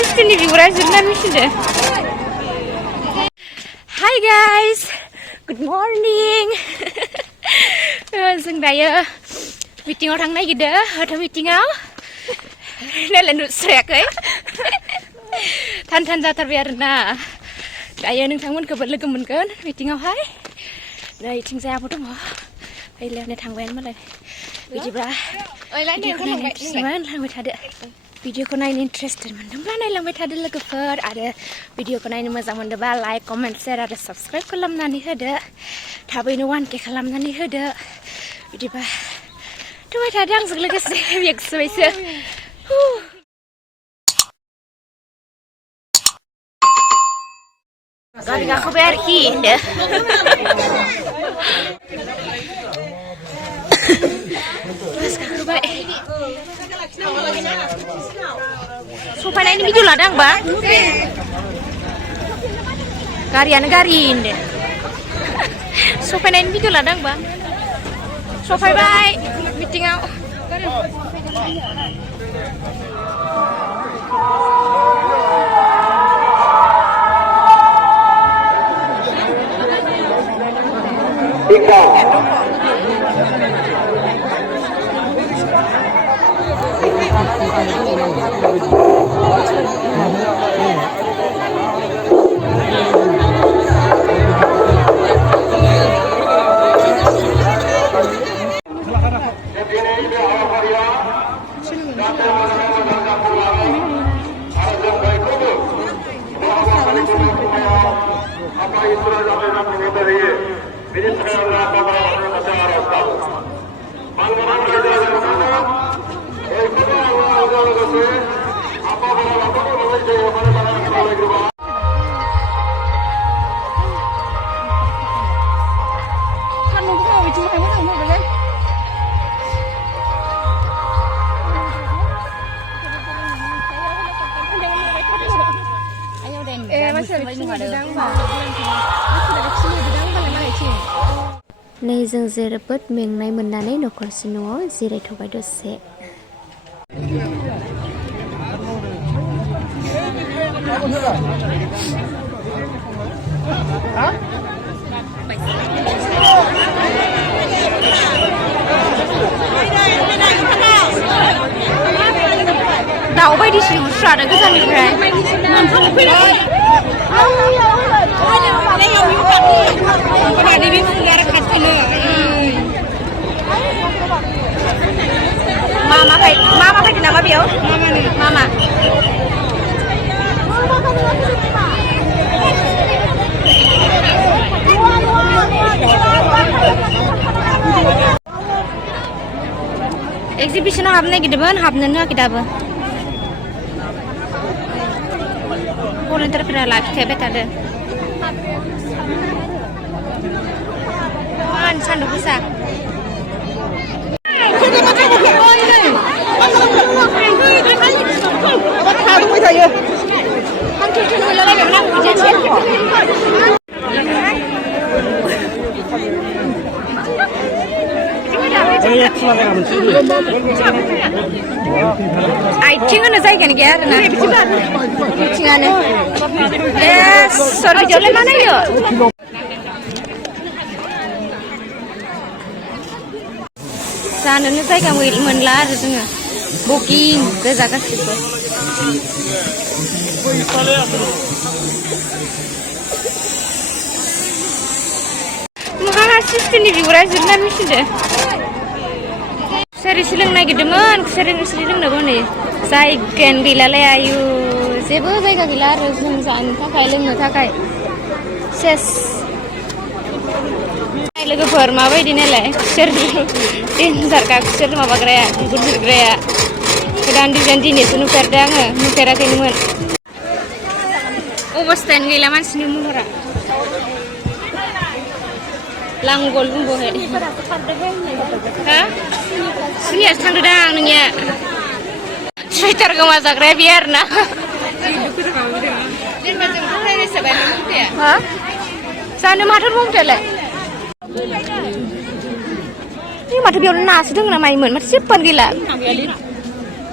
sisterनि biura जोबना मिथिदो. Hi guys, good morning. जों दायो मिटिंआव थांनो नागिरदों. हथ मिटिंआव नायलाय नुस्रायाखै. थान जाथारबाय आरोना. दायो नोंथांमोनखौबो लोगो मोनगोन मिटिंआवहाय. नै इथिंजाय आब' दङ. फैलायनो थांबायानो मालाय. बिदिब्ला भिडिअखौ नायनो इन्ट्रेस्टमोन लांबाय थादो. भिडिअखौ नायनो इन्ट्रेस्टेड मोनदोंब्ला नायलांबाय थादो लोगोफोर. आरो भिडिअखौ नायनो मोजां मोनदोंबा लाइक, कमेन्ट, शेयार आरो साबस्क्राइब खालामनानै होदो. थाबैनो 1K खालामनानै होदो. बिदिबा थांबाय थादो आंजों लोगोसे एक्सबायसो. गारि गाखोबाय आरोखि होनदो. बास गाखोबाय. सफायनायनि भिडिअ लादों आंबा. गारियानो गारि होनदो. सफायनायनि भिडिअ लादों आंबा. सफायबाय मिटिंआव. नै जों जोबोद मेंनाय मोननानै न'खरसे न'आव जिरायथ'बाय दसे. दाउ बायदिसो नुस्रादों गोजाननिफ्राय. Mama fayda nama biyo? Mama. Exhibitionआव हाबनो नागिरदोंमोन, हाबनोनो होआखै दाबो. भलन्टियारफोरा लाखिथाबाय थादों. सान्दुं गोसा. आइथिं होनो जायगायानो गैया आरोना. बिथिङानो. सरबिदियावलाय मा नायो? जानोनो जायगा मोनला आरो जोङो. बुकिं गोजा गासिबो. मा सिस्टेमनि बिगुरा जोबना मिथिदो. खुसेर एसे लोंनो नागिरदोंमोन. खुसेर एसे लोंनोबो नै जायगायानो गैलालाय. आयु जेबो जायगा गैला आरो जों जानो थाखाय लोंनो थाखाय. सेस. लोगोफोर माबायदि नायलाय खुसेर देन्जारखा खुसेर माबाग्राया बिगुर जिरग्राया. गोदान डिजाइन दिनैसो नुफेरदों आङो. नुफेराखैमोन. अबस्थायानो गैला मानसिनि महरा. लांगल बुंबोहाय. हा? सिनियासो थांदों दां नोंनिया. सुइटार गोमा जाग्राया बे आरोना. हा? जानो माथो बुंथायालाय? Ini mata biar nasi dong namanya men, masih siapa gila?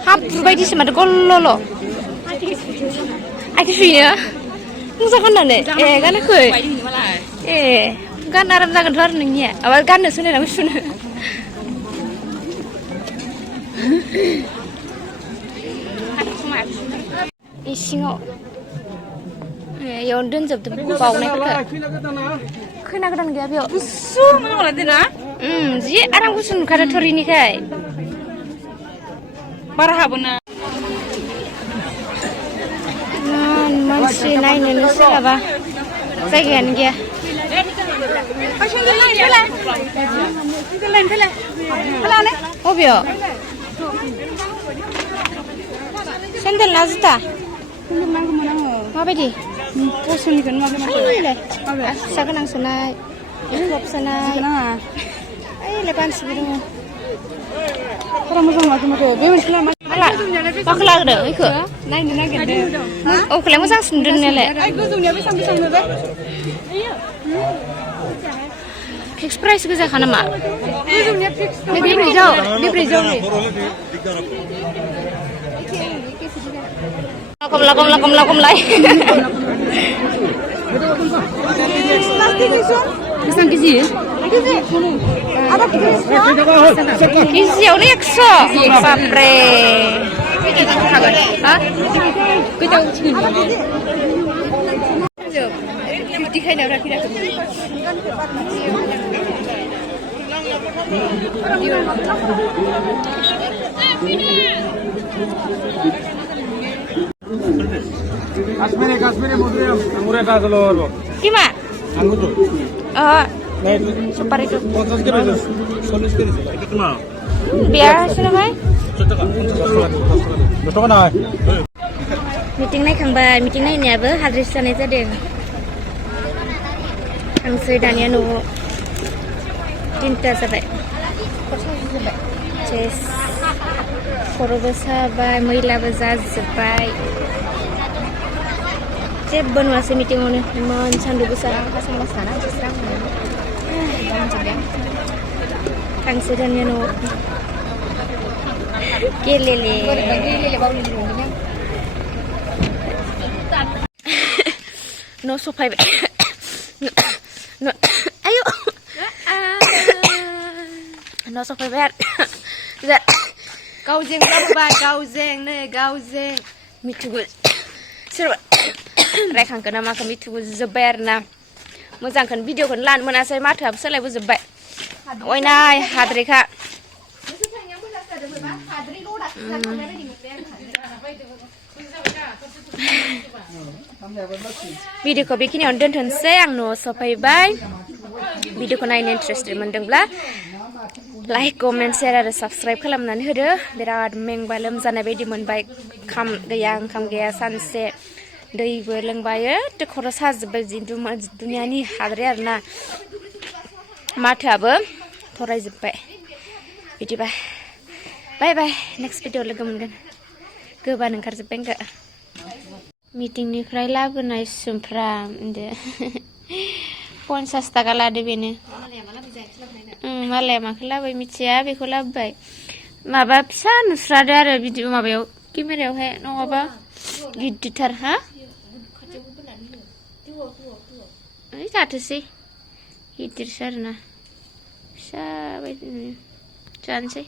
Hap, berbagai sih mata gololo. Aku punya. Musa kan nane. Kan aku. Kan aram zagan tuar nengnya. Awal kan nusune nama sune. Isingau. Yang dan jatuh bau nek. Kena kedan gaya bio. Busu mana olah dina? Ji arang busun kada tori ni kai. Barah abuna. Masih naik ni siapa? Saya kan dia. Oh bio. Sandal nazita. Apa di? Posun kan macam mana? Saya kan angsunai. Ini gap sunai. Ay lepas sebelum. Kalau macam bebas lah. Alah, paklah ada, ikut. Naik gede. Oh, kalau macam sendiri ni le. Aku tu ni apa sambil bebe. Express ke sana mak? Dia beri jauh ni. Lakom lai. Kesan kisi? Apa kisi? Ini ekso. Sapre. Hah? Kita ucapin. Jom. Dikai nak rapi dah. Kasmiri mudri anggur ka kalau. Kima? Anggur tu. Super itu. 50 kilo. 40 kilo. Itu kena. Biar sudah mai? Betul kan? Meeting naik kembali. Meeting naik ni apa? Hadri sana itu deh. Ang sedanya nu tinta sampai. Ces. Korban sampai, महिला बाजार sampai. Cep benua meeting ini, mencandu besar pasang sana, justru Kang sedanya nu kelele bau ni no sopai no ayo no sopai ber kau jeng berapa bar kau jeng ne kau jeng mitugus seru rekang kena makan mitugus zeber na मोजांखौनो भिडिअखौनो लानो मोनासै माथोआबो सोलायबोजोब्बाय ओइनाय हाद्रि खा भिडिअखौ बेखिनियावनो दोनथ'नोसै आं न'आव सफैबाय भिडिअखौ नायनो इन्टारेस्टेड मोनदोंब्ला लाइक कमेन्ट शेयार आरो साबस्क्राइब खालामनानै होदो बिराद मेंबाय लोमजानाय बायदि मोनबाय ओंखाम गैया सानसे दैबो लोंबायो खर' साजोब्बाय दुनियानि हाद्रि आरोना माथोआबो थरायजोब्बाय बिदिबा बाय बाय नेक्स्ट भिडिअ लोगो मोनगोन गोबानो ओंखारजोब्बाय आंखो मिटिंनिफ्राय लाबोनाय सुमफ्राम 50 थाखा लादो बेनो मालाया माखौ लाबाय मिथिया बेखौ लाबोबाय माबा फिसा नुस्रादो आरो भिडिअ माबायाव केमेरायावहाय नङाबा गिदिरथार हा जाथोसै गिदिरसो आरोना फिसा बायदि जानोसै